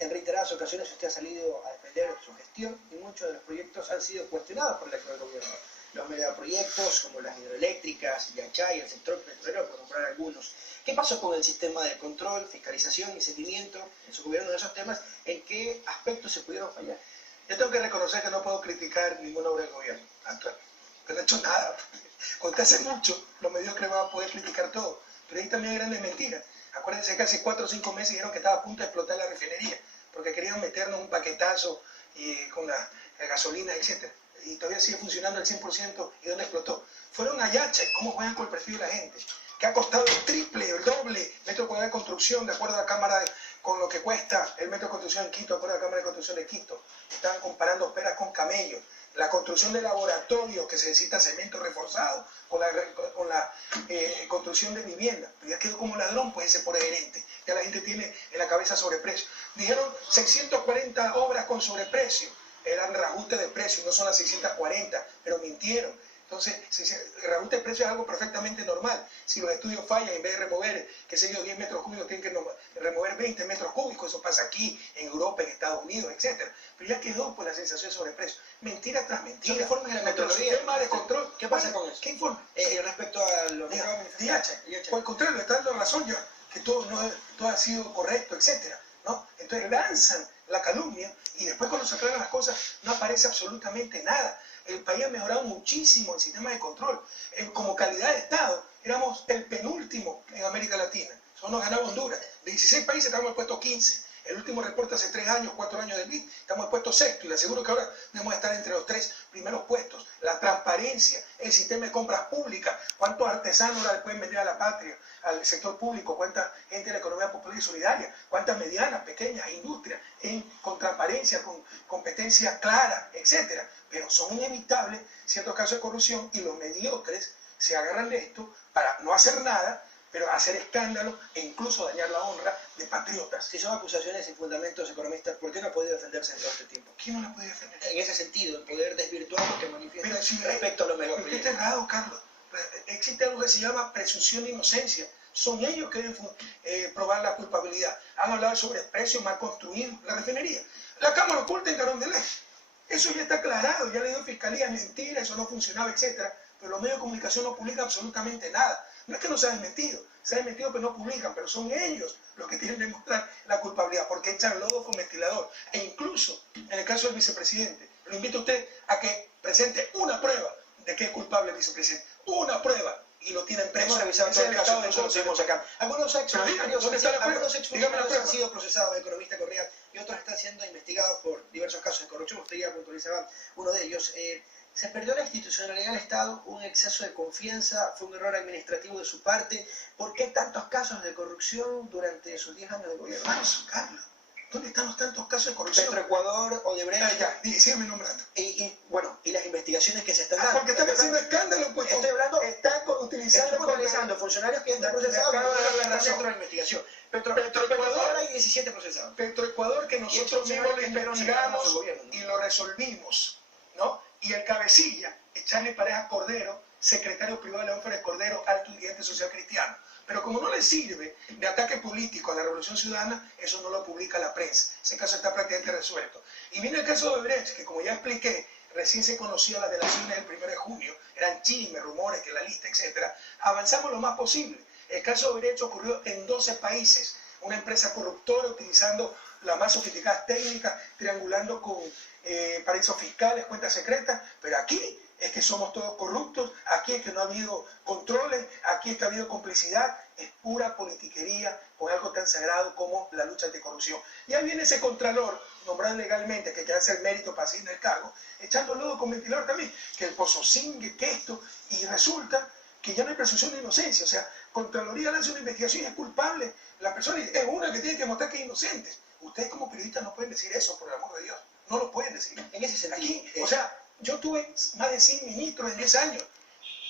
En reiteradas ocasiones usted ha salido a defender su gestión y muchos de los proyectos han sido cuestionados por el actual gobierno. Los megaproyectos como las hidroeléctricas, Yachay, el sector petrolero, por nombrar algunos. ¿Qué pasó con el sistema de control, fiscalización y seguimiento en su gobierno de esos temas? ¿En qué aspectos se pudieron fallar? Yo tengo que reconocer que no puedo criticar ninguna obra del gobierno actual. Que no he hecho nada. Cuando hace mucho, los mediocres van a poder criticar todo. Pero ahí también hay grandes mentiras. Acuérdense que hace 4 o 5 meses dijeron que estaba a punto de explotar la refinería, porque querían meternos un paquetazo con la gasolina, etc. Y todavía sigue funcionando al 100%. ¿Y dónde explotó? Fueron a Yachay. ¿Cómo juegan con el perfil de la gente? Que ha costado el triple, el doble metro cuadrado de construcción, de acuerdo a la Cámara, con lo que cuesta el metro de construcción en Quito, de acuerdo a la Cámara de Construcción de Quito. Estaban comparando peras con camellos. La construcción de laboratorios, que se necesita cemento reforzado, con la construcción de vivienda. Pero ya quedó como ladrón, pues ese por gerente. Ya la gente tiene en la cabeza sobreprecio. Dijeron 640 obras con sobreprecio. Eran reajustes de precio, no son las 640, pero mintieron. Entonces, el reajuste de precio es algo perfectamente normal. Si los estudios fallan, en vez de remover, qué sé yo, 10 metros cúbicos, tienen que remover 20 metros cúbicos. Eso pasa aquí, en Europa, en Estados Unidos, etc. Pero ya quedó por la sensación de sobreprecio. Mentira tras mentira. ¿Son informes de la metodología? Sistema de control. ¿Qué pasa con eso? ¿Qué informe? Respecto a los... Por el contrario, le está dando razón ya, que todo ha sido correcto, etc. ¿no? Entonces lanzan la calumnia y después cuando se aclaran las cosas no aparece absolutamente nada. El país ha mejorado muchísimo el sistema de control. Como calidad de Estado, éramos el penúltimo en América Latina. Solo nos ganaba Honduras. De 16 países estamos en el puesto 15. El último reporte hace 3 años, 4 años del BID, estamos en el puesto 6º y le aseguro que ahora debemos estar entre los 3 primeros puestos. La transparencia, el sistema de compras públicas, cuántos artesanos ahora le pueden vender a la patria, al sector público, cuánta gente de la economía popular y solidaria, cuántas medianas, pequeñas industrias, con transparencia, con competencia clara, etc. Pero son inevitables ciertos casos de corrupción y los mediocres se agarran de esto para no hacer nada, pero hacer escándalo e incluso dañar la honra de patriotas. Si son acusaciones sin fundamentos economistas, ¿por qué no ha podido defenderse en todo este tiempo? ¿Quién no la puede defender? En ese sentido, poder desvirtuar lo que manifiesta pero si respecto a lo mejor. Usted está errado, Carlos. Existe algo que se llama presunción de inocencia. Son ellos que deben probar la culpabilidad. Han hablado sobre precios mal construidos, la refinería. La Cámara oculta en Carón de Ley. Eso ya está aclarado, ya le dio fiscalía, mentira, eso no funcionaba, etc. Pero los medios de comunicación no publican absolutamente nada. No es que no se ha desmentido pero no publican, pero son ellos los que tienen que demostrar la culpabilidad, porque echan lodo con ventilador. E incluso, en el caso del vicepresidente, lo invito a usted a que presente una prueba de que es culpable el vicepresidente. Una prueba. Y lo tienen preso. Hemos revisado todo el caso, no lo seguimos acá. Algunos ex funcionarios han sido procesados, el economista Correa, y otros están siendo investigados por diversos casos de corrupción. Usted ya puntualizaba uno de ellos. Se perdió la institucionalidad del Estado, un exceso de confianza, fue un error administrativo de su parte. ¿Por qué tantos casos de corrupción durante sus 10 años de gobierno? Carlos, ¿dónde están los tantos casos de corrupción? Petroecuador, Odebrecht. Sígueme nombrando. Y las investigaciones que se están dando. Porque están haciendo escándalo, pues. Estoy hablando, están utilizando funcionarios que ya están procesados y están dentro de la investigación. Petroecuador hay 17 procesados. Petroecuador, que nosotros mismos lo investigamos y lo resolvimos, ¿no? Y el cabecilla, Charlie Pareja Cordero, secretario privado de León Férez Cordero, alto dirigente social cristiano. Pero como no le sirve de ataque político a la Revolución Ciudadana, eso no lo publica la prensa. Ese caso está prácticamente resuelto. Y viene el caso de Odebrecht, que como ya expliqué, recién se conocía las delaciones del 1 de junio, eran chismes, rumores, que la lista, etc. Avanzamos lo más posible. El caso de Odebrecht ocurrió en 12 países. Una empresa corruptora utilizando las más sofisticadas técnicas, triangulando con paraísos fiscales, cuentas secretas, pero aquí es que somos todos corruptos, aquí es que no ha habido controles, aquí es que ha habido complicidad, es pura politiquería con algo tan sagrado como la lucha anticorrupción. Y ahí viene ese contralor, nombrado legalmente, que quiere hacer mérito para seguir en el cargo, echando lodo con ventilador también, que el pozocingue, que esto, y resulta que ya no hay presunción de inocencia, o sea, Contraloría lanza una investigación y es culpable, la persona es una que tiene que mostrar que es inocente. Ustedes como periodistas no pueden decir eso, por el amor de Dios, no lo pueden decir. En ese sentido. Aquí, o sea, yo tuve más de 100 ministros en 10 años.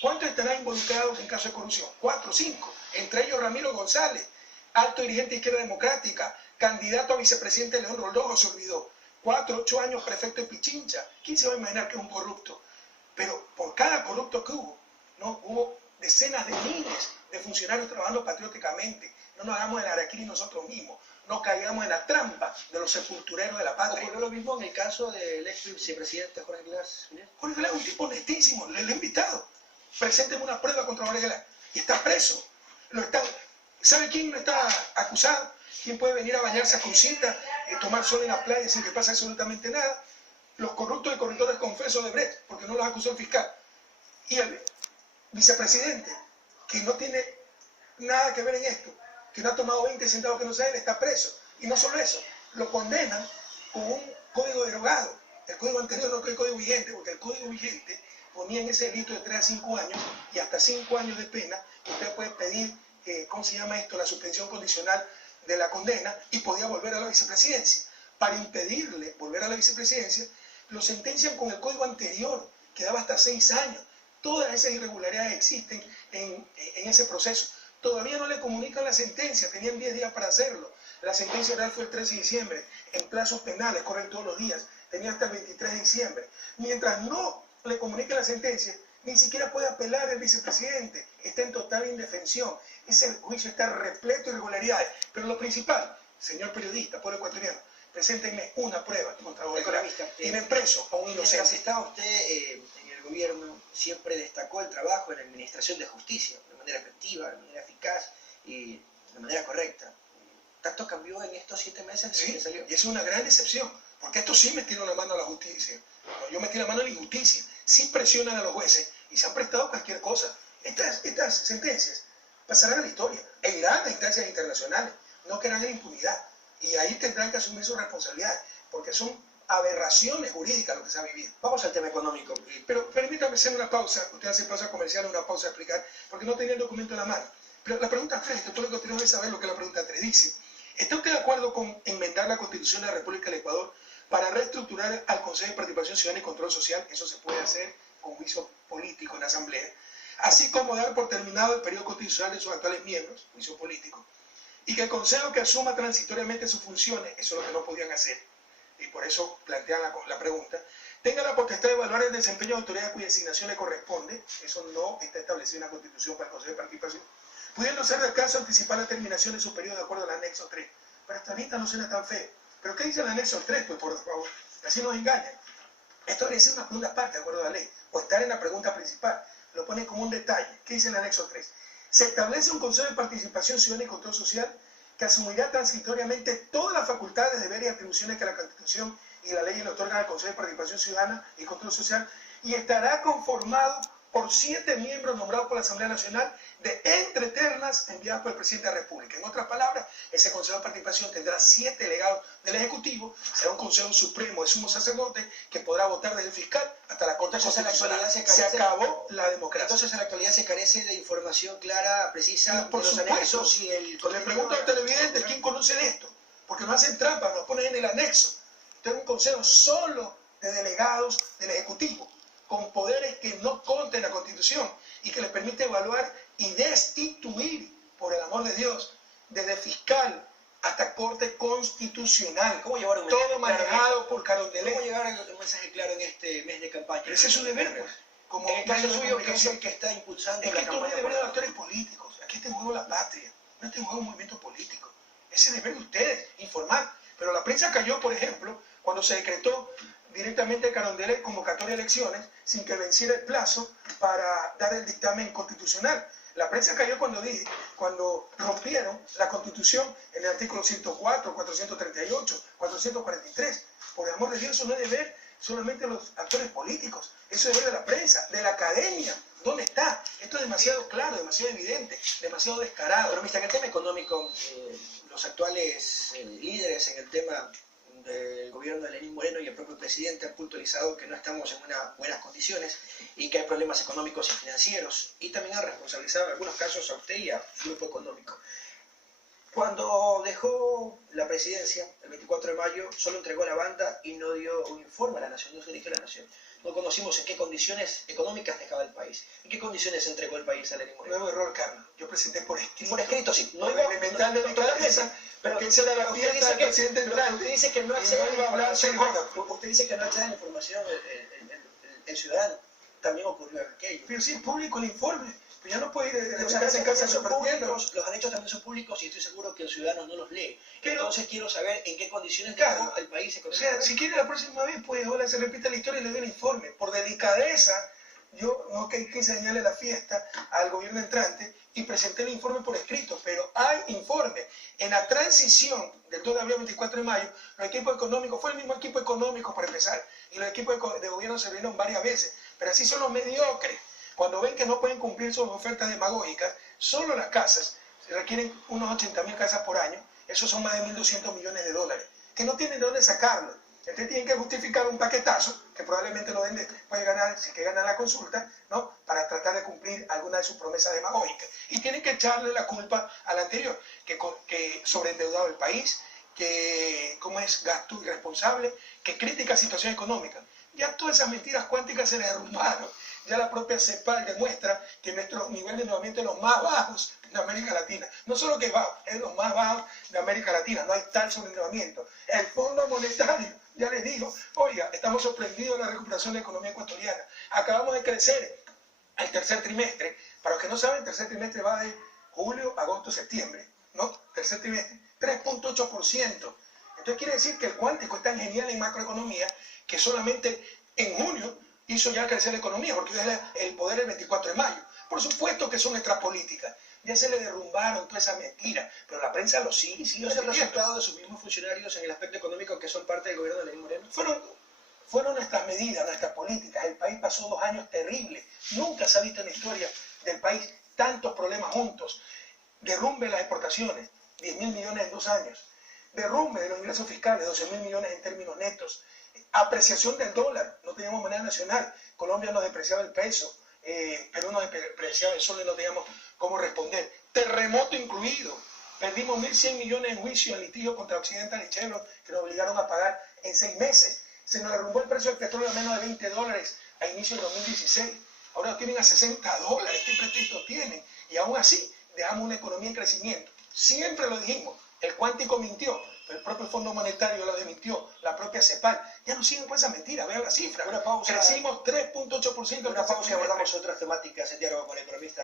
¿Cuántos estarán involucrados en casos de corrupción? 4 o 5. Entre ellos Ramiro González, alto dirigente de Izquierda Democrática, candidato a vicepresidente de León Roldogo, se olvidó. 4 o 8 años prefecto de Pichincha. ¿Quién se va a imaginar que es un corrupto? Pero por cada corrupto que hubo, ¿no? Hubo decenas de miles de funcionarios trabajando patrióticamente. No nos hagamos el harakiri nosotros mismos. no caigamos en la trampa de los sepultureros de la patria. Ocurrió lo mismo en el caso del ex vicepresidente Jorge Glass. Jorge Glass es un tipo honestísimo, le he invitado. Presénteme una prueba contra Jorge Glass. Y está preso. ¿Sabe quién no está acusado? ¿Quién puede venir a bañarse a Crucita, tomar sol en la playa sin que pase absolutamente nada? Los corruptos y corruptores confesos de Brecht, porque no los acusó el fiscal. Y el vicepresidente, que no tiene nada que ver en esto, que no ha tomado 20 centavos que no sea él, está preso. Y no solo eso, lo condenan con un código derogado. El código anterior no es el código vigente, porque el código vigente ponía en ese delito de 3 a 5 años y hasta 5 años de pena. Usted puede pedir, ¿cómo se llama esto?, la suspensión condicional de la condena y podía volver a la vicepresidencia. Para impedirle volver a la vicepresidencia, lo sentencian con el código anterior, que daba hasta 6 años. Todas esas irregularidades existen en ese proceso. Todavía no le comunican la sentencia, tenían 10 días para hacerlo. La sentencia oral fue el 13 de diciembre, en plazos penales, corren todos los días, tenía hasta el 23 de diciembre. Mientras no le comuniquen la sentencia, ni siquiera puede apelar el vicepresidente, está en total indefensión. Ese juicio está repleto de irregularidades. Pero lo principal, señor periodista, pueblo ecuatoriano, preséntenme una prueba contra Jorge Glass. Tienen preso a un inocente. Mientras estaba usted en el gobierno, siempre destacó el trabajo en la administración de justicia, de manera efectiva, de manera eficaz y de manera correcta. ¿Tanto cambió en estos 7 meses desde que salió? Y es una gran decepción, porque estos sí metieron la mano a la justicia. Yo metí la mano a la injusticia. Sí presionan a los jueces y se han prestado cualquier cosa. Estas sentencias pasarán a la historia e irán a instancias internacionales. No quedarán en impunidad. Y ahí tendrán que asumir sus responsabilidades, porque son aberraciones jurídicas lo que se ha vivido. Vamos al tema económico. Pero permítame hacer una pausa. Usted hace pausa comercial, una pausa a explicar, porque no tenía el documento en la mano. Pero la pregunta 3, que todo lo que tenemos que saber lo que la pregunta 3 dice. ¿Está usted de acuerdo con enmendar la Constitución de la República del Ecuador para reestructurar al Consejo de Participación Ciudadana y Control Social? Eso se puede hacer con juicio político en la Asamblea. Así como dar por terminado el periodo constitucional de sus actuales miembros, juicio político. Y que el Consejo que asuma transitoriamente sus funciones, eso es lo que no podían hacer, y por eso plantean la pregunta, tenga la potestad de evaluar el desempeño de autoridades cuya designación le corresponde, eso no está establecido en la Constitución para el Consejo de Participación, pudiendo ser del caso anticipar la terminación de su periodo de acuerdo al anexo 3. Pero hasta ahorita no suena tan feo. ¿Pero qué dice el anexo 3? Pues por favor, así nos engañan. Esto debe ser una segunda parte de acuerdo a la ley, o estar en la pregunta principal. Lo ponen como un detalle. ¿Qué dice el anexo 3? Se establece un Consejo de Participación Ciudadana y Control Social que asumirá transitoriamente todas las facultades, deberes y atribuciones que la Constitución y la ley le otorgan al Consejo de Participación Ciudadana y Control Social, y estará conformado por 7 miembros nombrados por la Asamblea Nacional de entre ternas enviadas por el Presidente de la República. En otras palabras, ese Consejo de Participación tendrá 7 delegados del Ejecutivo, será un Consejo Supremo de sumo sacerdote que podrá votar desde el fiscal hasta la Corte Constitucional. Se acabó la democracia. Entonces, en la actualidad se carece de información clara, precisa, por de los anexos y el... Le pregunto al televidente quién conoce de esto, porque no hacen trampa, nos ponen en el anexo. Este es un consejo solo de delegados del Ejecutivo, con poderes que no conten la Constitución y que les permite evaluar y destituir, por el amor de Dios, desde fiscal hasta Corte Constitucional. ¿Cómo llevar un todo manejado por Carondelet? ¿Cómo llevar un mensaje claro en este mes de campaña? Pero ese es su deber, pues. Como en el caso suyo, que es el que está impulsando es la que esto no es campaña. deber de los actores políticos. Aquí está en juego la patria. No está en juego un movimiento político. Ese es deber de ustedes, informar. Pero la prensa cayó, por ejemplo, cuando se decretó directamente Carondelet convocatoria de elecciones sin que venciera el plazo para dar el dictamen constitucional. La prensa cayó cuando rompieron la Constitución en el artículo 104, 438, 443. Por el amor de Dios, eso no es deber solamente de los actores políticos, eso es deber de la prensa, de la academia. ¿Dónde está? Esto es demasiado claro, demasiado evidente, demasiado descarado. Pero, en el tema económico, los actuales líderes en el tema del gobierno de Lenín Moreno y el propio presidente han puntualizado que no estamos en unas buenas condiciones y que hay problemas económicos y financieros, y también han responsabilizado en algunos casos a usted y a su grupo económico. Cuando dejó la presidencia, el 24 de mayo, solo entregó la banda y no dio un informe a la Nación, no se dirigió a la Nación. No conocimos en qué condiciones económicas dejaba el país. ¿En qué condiciones entregó el país a Lenín Moreno? Nuevo error, Carlos. Yo presenté por escrito. Por escrito, sí. No iba a inventar de mi cabeza, porque esa era la fiesta del presidente entrante. Usted dice que no accede a la información. Usted dice que no accede a la información el ciudadano. También ocurrió aquello. Pero sí es público el informe. Pues ya no puede ir de Los casa en casa son repartiendo. públicos, los anexos también son públicos y estoy seguro que el ciudadano no los lee. Pero, entonces quiero saber en qué condiciones claro, dejó el país o económicamente. sea, si quiere la próxima vez, pues ahora se repite la historia y le doy el informe. Por delicadeza, yo no quise señalarle la fiesta al gobierno entrante y presenté el informe por escrito, pero hay informe. En la transición del 2 de abril al 24 de mayo, los equipos económicos, fue el mismo equipo económico para empezar, y los equipos de gobierno se reunieron varias veces, pero así son los mediocres. Cuando ven que no pueden cumplir sus ofertas demagógicas, solo las casas, se requieren unos 80.000 casas por año, esos son más de 1.200 millones de dólares, que no tienen de dónde sacarlo. Entonces tienen que justificar un paquetazo, que probablemente lo puede ganar, si que gana la consulta, ¿no? Para tratar de cumplir alguna de sus promesas demagógicas. Y tienen que echarle la culpa al anterior, que sobreendeudado el país, que como es gasto irresponsable, que crítica situación económica. Ya todas esas mentiras cuánticas se le derrumbaron. Ya la propia CEPAL demuestra que nuestro nivel de endeudamiento es los más bajos de América Latina. No solo que es bajo, es los más bajos de América Latina. No hay tal sobreendeudamiento. El Fondo Monetario ya les dijo, oiga, estamos sorprendidos de la recuperación de la economía ecuatoriana. Acabamos de crecer el tercer trimestre. Para los que no saben, el tercer trimestre va de julio, agosto, septiembre, ¿no? Tercer trimestre, 3.8%. Entonces quiere decir que el cuántico es tan genial en macroeconomía que solamente en junio hizo ya crecer la economía, porque es el poder el 24 de mayo. Por supuesto que son nuestras políticas. Ya se le derrumbaron toda esa mentira, pero la prensa lo sigue. ¿No es el resultado de sus mismos funcionarios en el aspecto económico que son parte del gobierno de Lenín Moreno? Fueron nuestras medidas, nuestras políticas. El país pasó 2 años terribles. Nunca se ha visto en la historia del país tantos problemas juntos. Derrumbe de las exportaciones, 10.000 millones en 2 años. Derrumbe de los ingresos fiscales, 12.000 millones en términos netos. Apreciación del dólar, no teníamos moneda nacional. Colombia nos depreciaba el peso, Perú nos depreciaba el sol y no teníamos cómo responder. Terremoto incluido. Perdimos 1.100 millones en juicio, en litigio contra Occidental y Chevron, que nos obligaron a pagar en 6 meses. Se nos derrumbó el precio del petróleo a menos de $20 a inicio del 2016. Ahora lo tienen a $60. ¿Qué pretexto tienen? Y aún así, dejamos una economía en crecimiento. Siempre lo dijimos. El cuántico mintió, pero el propio Fondo Monetario lo desmintió, la propia CEPAL. Ya no siguen con esa mentira, vean la cifra. Una pausa. Crecimos 3.8%. Una pausa y abordamos otras temáticas en diálogo con el economista.